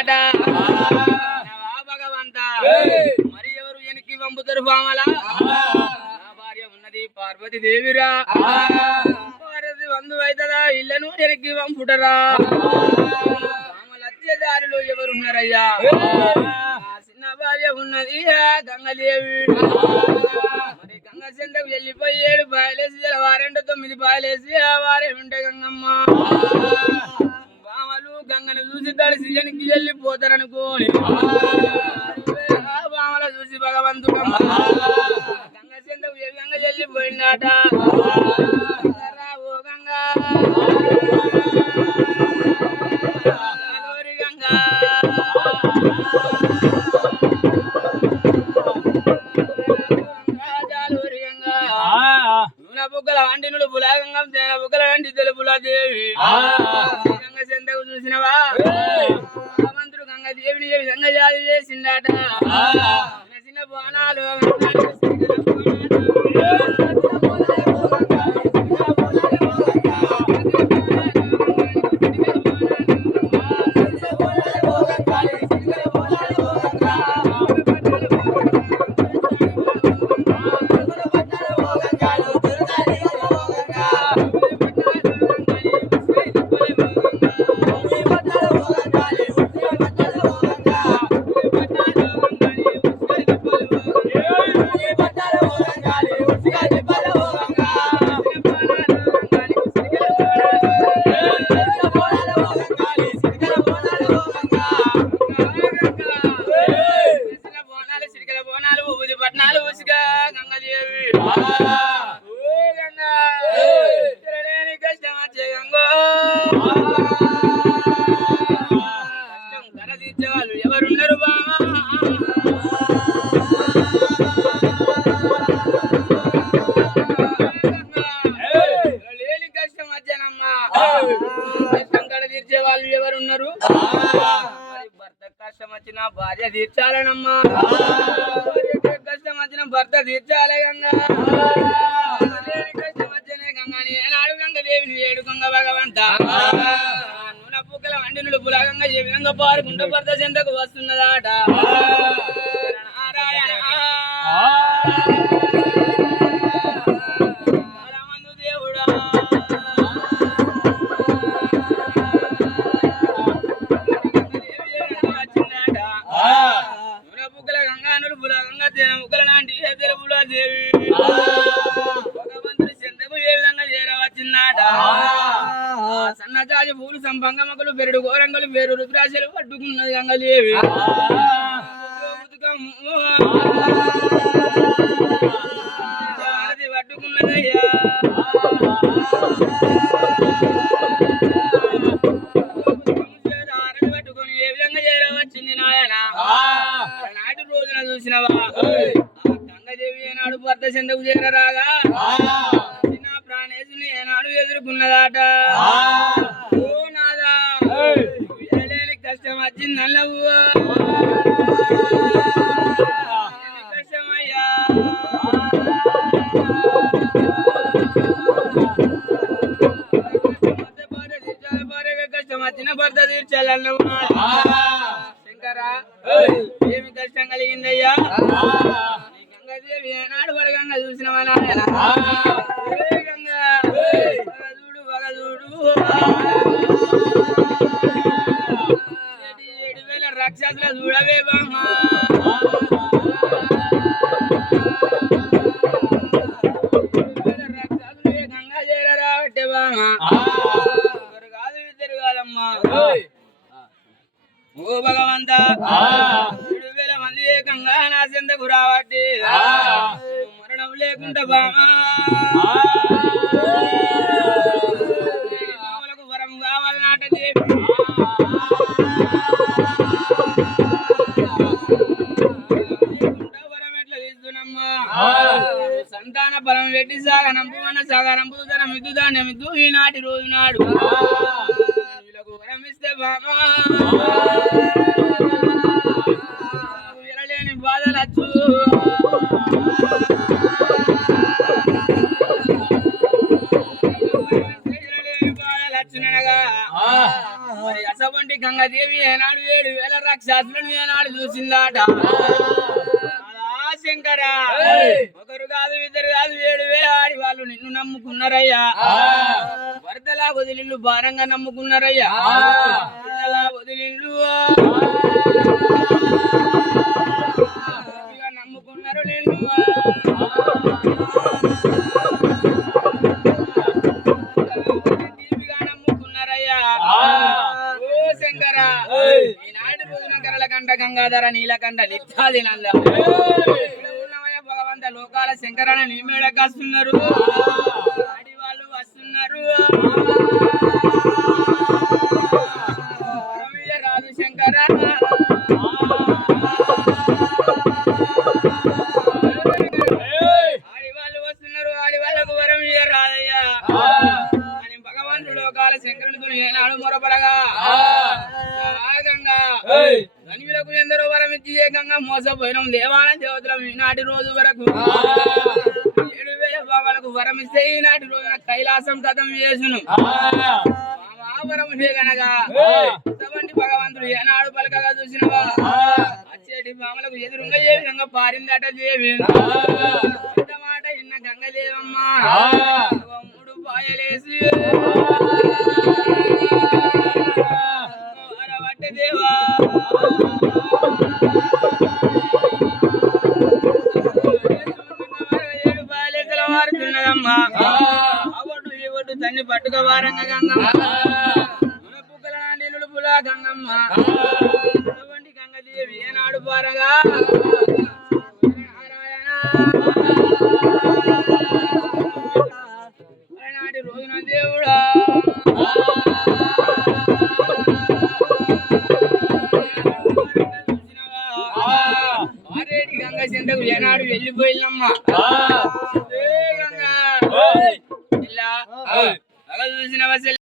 నవా భగవంత. మరి ఎవరు వెనక్కి పంపుతారు బామల? నా భార్య ఉన్నది పార్వతి దేవిరా పార్వతి వందు అవుతుందా ఇళ్ళను వెనక్కి పంపుటరా దారిలో ఎవరున్నారయ్యా చిన్న భార్య ఉన్నది గంగదేవి. మరి గంగ చెందకు వెళ్ళిపోయి ఏడు బాయలేసి వారెండు తొమ్మిది బాయలేసి ఆ వారే ఉంటే గంగమ్మ. బామలు చూసి తడిసి వెనక్కి వెళ్ళిపోతారనుకోని ఆ బామల చూసి భగవంతుడు గంగ చెందకు ఏ గంగ వెళ్ళిపోయిందాట ఓ గంగా. నూనె బుగ్గల వంటి నుడు బులాగంగం తేన బుగ్గల వంటి తెలుపులా దేవి. చూసినవా? భగవంతుడు గంగ దేవిని ఏ విధంగా జాతి చేసిండాట. చిన్న బాణాలు ఎవరున్నారు బామా లేని కష్టం వచ్చానమ్మా కష్టం కడ తీర్చే వాళ్ళు ఎవరున్నారు భర్త కష్టం వచ్చినా భార్య తీర్చాలనమ్మా మధ్యన భర్త తీర్చాలే గంగా. లేని గంగా ఏనాడు గంగ దేవిని ఏడు గంగ భగవంత. నూనె పుక్కల వండి నుడుపుల గంగ ఏ విధంగా పారుకుంటూ భర్త చెంతకు వస్తున్నదాట. నారాయణ. సన్నజాజి పూలు సంపంగమకులు బెరడు గోరంగలు వేరు రుద్రాశలు పట్టుకున్నది గంగలేవి పట్టుకున్నదయ్యా. పట్టుకొని ఏ విధంగా చేరవచ్చింది నాయన? నాటి రోజున చూసినవా? గంగదేవి ఏనాడు భర్త చెందకు చేరరాగా? ఏనాడు ఎదుర్కొన్నదాట. ఓ నాదా. కష్టం వచ్చిందన్నవు కష్టమయ్యా. కష్టం వచ్చిన భర్త తీర్చాలన్నవు శంకరా ఏమి కష్టం కలిగిందయ్యా? గంగాదేవి ఏనాడు పడగంగా చూసినవా నాయన ఏ గంగా వగదూడు వగదూడు ఏడు ఏడు వేల రాక్షసుల చూడవే బామ్మ రాక్షసులు ఏ గంగా చేరరా అంటే బామ్మ ఒకరు కాదు ఇద్దరు కాదమ్మా ఓ భగవంత ఏడు వేల మంది ఏకంగా నా చెందకు రావట్టి మరణం లేకుండా బామా సంతాన బలం పెట్టి సాగనంపు మన సాగనంపు తన మిద్దు దాన్ని మిద్దు ఈనాటి రోజు నాడు వీళ్ళకు వరం ఇస్తే బామా మరి అసవంటి గంగ గంగాదేవి ఏనాడు ఏడు వేల రాక్షసులను ఏనాడు చూసిందాట. శంకర. ఒకరు కాదు ఇద్దరు కాదు ఏడు వేల ఆడి వాళ్ళు నిన్ను నమ్ముకున్నారయ్యా. వరదలా వదిలిళ్ళు భారంగా నమ్ముకున్నారయ్యా. వరదలా వదిలిళ్ళు. నమ్ముకున్నారు నిన్ను. గంగాధర నీలకంఠ నిత్యాది నంద. ఇక్కడ ఉన్నవయ్య భగవంత లోకాల శంకరన నీ వస్తున్నారు. రమయ్య రాదు శంకర. వస్తున్నారు. ఆడి వాళ్ళకు వరం ఇయ్య రాదయ్యా. అని భగవంతుడు లోకాల ఏనాడు మొరపడగా ఆ గంగా ధనియులకు ఎందరో వరం ఇచ్చి ఏకంగా మోసపోయినాం దేవాలయ దేవతలం ఈనాటి రోజు వరకు ఏడు వేల బాబాలకు వరం ఇస్తే ఈనాటి రోజున కైలాసం కథం చేసును. వరం గనగా ఇటువంటి భగవంతుడు ఏనాడు పలకగా చూసినవా? అచ్చేటి బామలకు ఎదురుగా ఏ విధంగా పారిందట పెద్ద మాట ఇన్న గంగదేవమ్మ. మూడు పాయలేసి. పట్టుక వారంగ గంగమ్మ. పుక్కల నీళ్ళు పులా గంగమ్మ. గంగదేవి ఏనాడు పారగా? నాటి రోజున దేవుడా? గంగ చెంతకు ఏనాడు వెళ్ళిపోయిందమ్మా ఏ గంగా ఇలా అలా చూసినవా